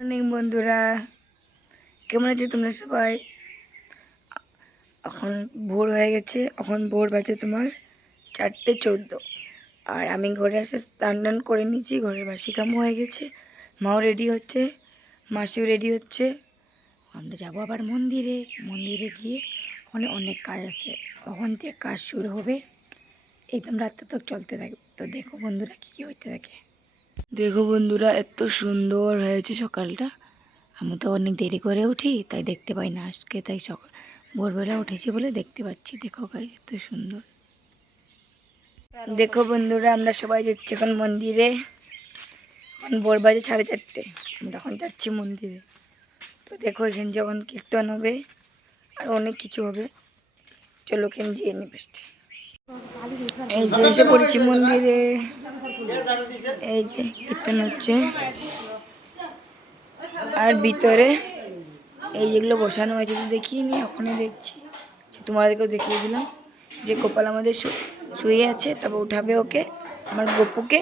মর্নিং বন্ধুরা, কেমন আছো তোমরা সবাই? এখন ভোর হয়ে গেছে, এখন ভোর বাজে তোমার 4:14। আর আমি ঘরে এসে স্নান করে নিয়েছি, ঘরের বাসি কামও হয়ে গেছে, মাও রেডি হচ্ছে, মাসিও রেডি হচ্ছে। আমরা যাবো আবার মন্দিরে গিয়ে ওখানে অনেক কাজ আছে, ওখান থেকে কাজ শুরু হবে। একদম রাত্রে তো চলতে থাকে। তো দেখো বন্ধুরা কী হইতে থাকে। দেখো বন্ধুরা, এত সুন্দর হয়েছে সকালটা। আমি তো অনেক দেরি করে উঠি, তাই দেখতে পাই না আজকে, তাই সকাল ভোরবেলা উঠেছি বলে দেখতে পাচ্ছি। দেখো গাইস, এত সুন্দর। দেখো বন্ধুরা, আমরা সবাই যাচ্ছি এখন মন্দিরে। এখন ভোর বাজে 4:30, আমরা এখন যাচ্ছি মন্দিরে। তো দেখো এখানে যখন কীর্তন হবে আর অনেক কিছু হবে, চলো এখানে যেয়ে নি বেস্ট। এই যে এসে পড়েছি মন্দিরে, এই যে কীর্তন হচ্ছে। আর ভিতরে এই যেগুলো বসানো হয়েছে তো দেখিনি, এখনই দেখছি। তোমাদেরকেও দেখিয়ে দিলাম যে গোপাল আমাদের শুয়ে আছে, তারপর উঠাবে ওকে, আমার গপুকে।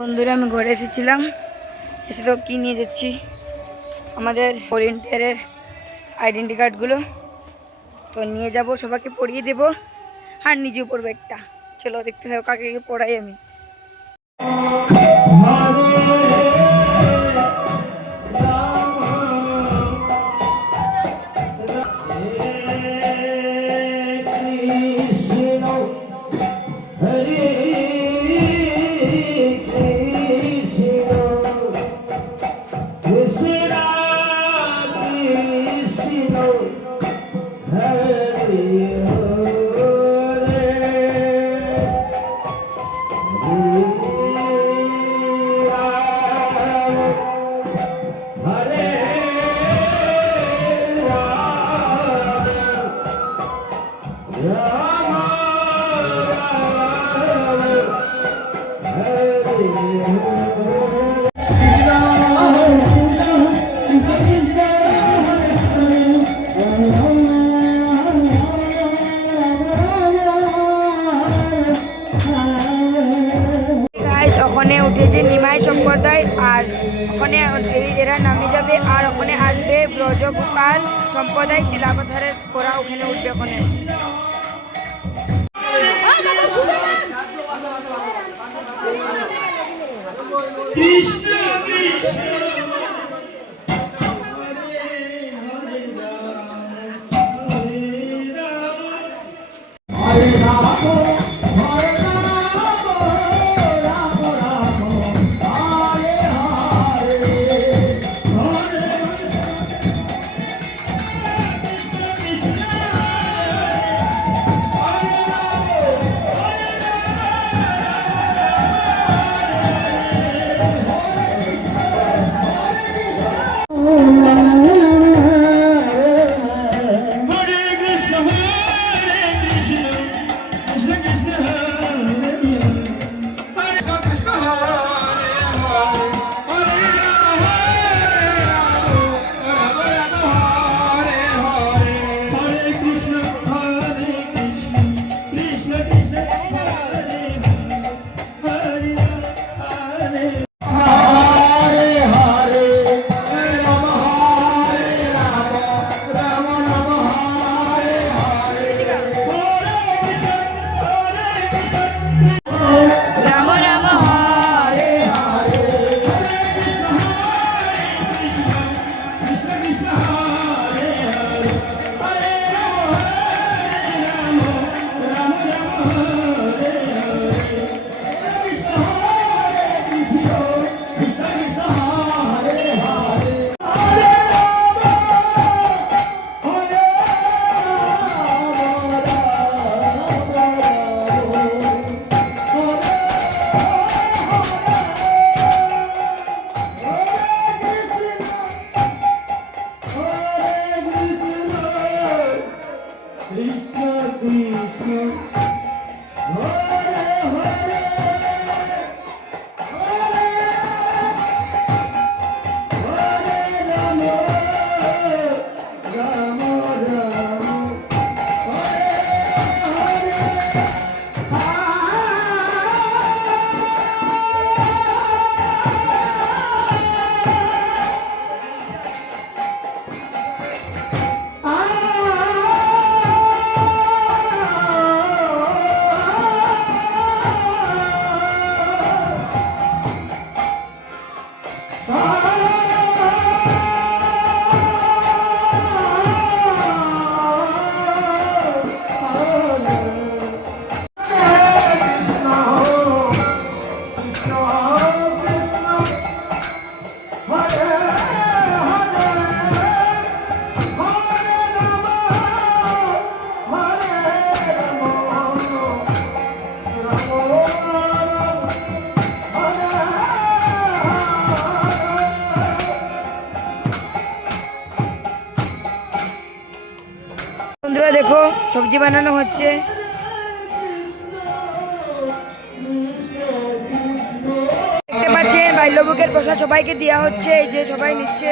বন্ধুরা, আমি ঘরে এসেছিলাম, এসে তো কী নিয়ে যাচ্ছি, আমাদের ভলেন্টিয়ারের আইডেন্টি কার্ডগুলো তো নিয়ে যাব, সবাইকে পড়িয়ে দেবো আর নিজেও পড়বো একটা। চলো দেখতে থাকো কাকে পড়াই আমি। ওখানে উঠেছে নিমাই সম্প্রদায়, আর ওখানে এরা নামে যাবে, আর ওখানে আসবে ব্রজগোপাল সম্প্রদায় শিলাবতারের ওরা ওখানে উঠবে ওখানে। বন্ধুরা দেখো সবজি বানানো হচ্ছে। দেখতে পাচ্ছেন বাল্যভোগের প্রসাদ সবাইকে দেওয়া হচ্ছে, এই যে সবাই নিচ্ছে।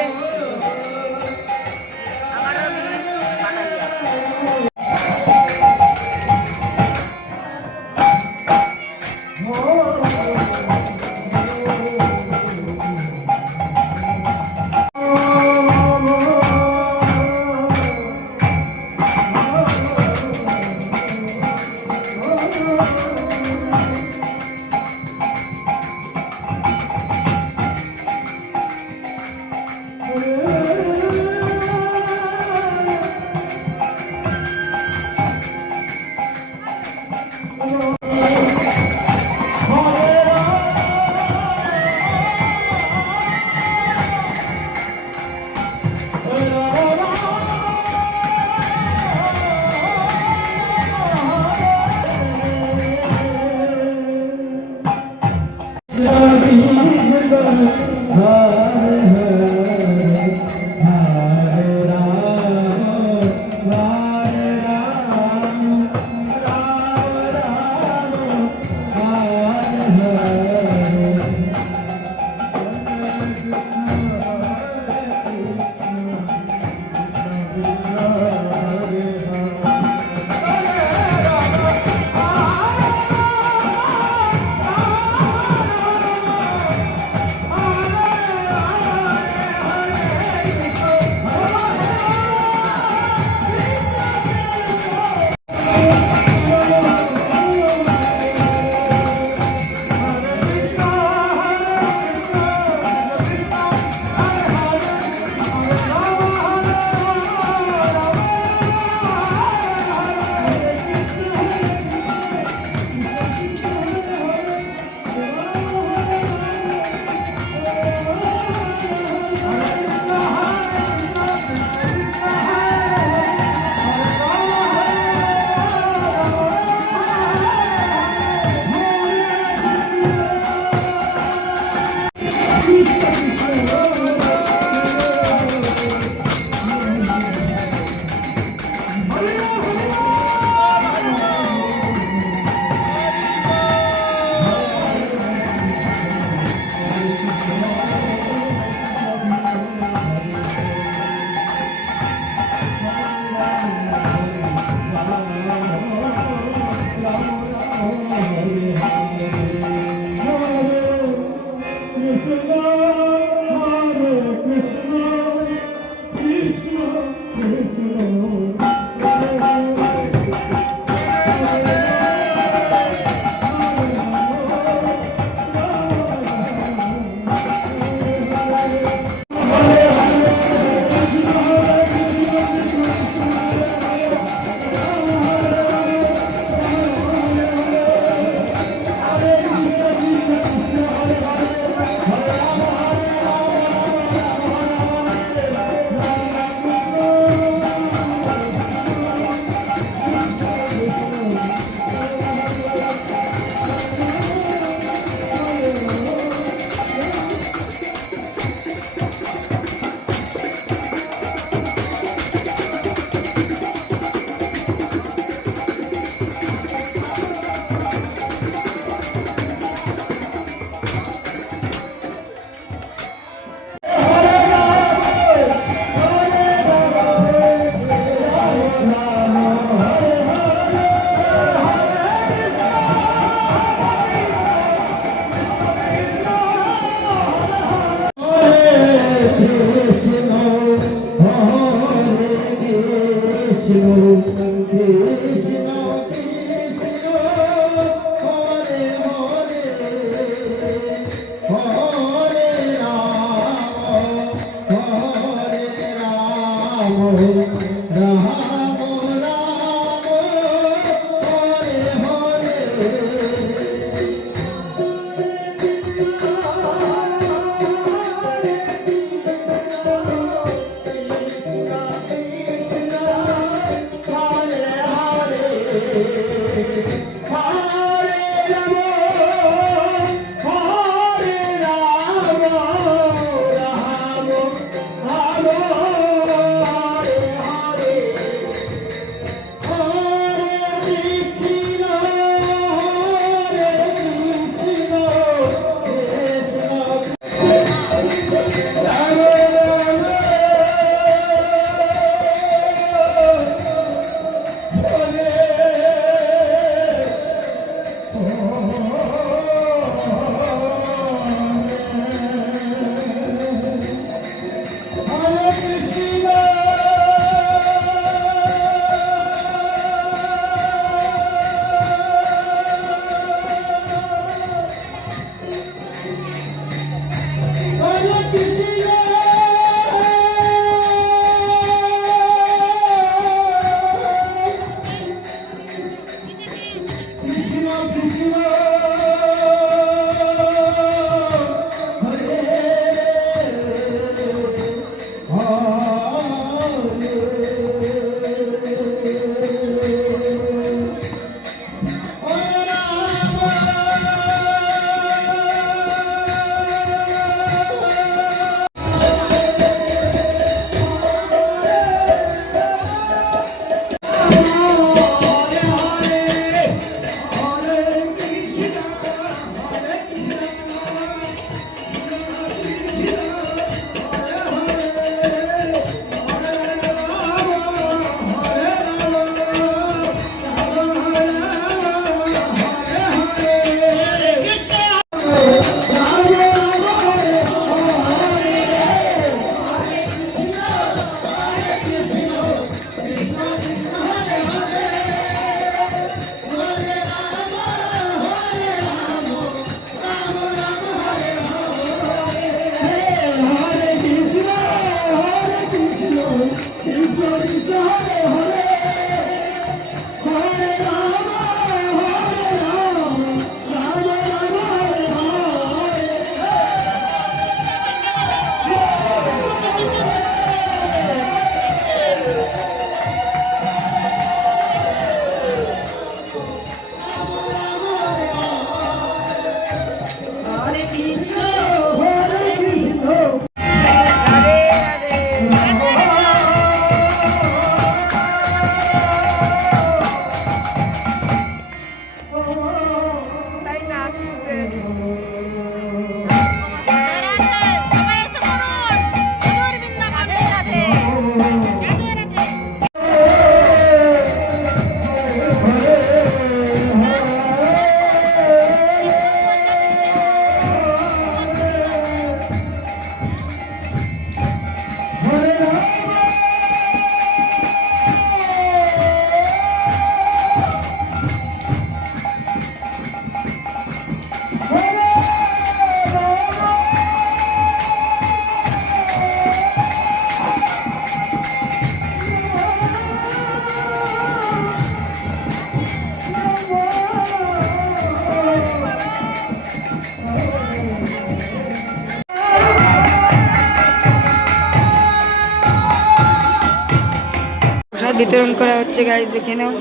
বিতরণ করা হচ্ছে গাইজ, দেখে নাও।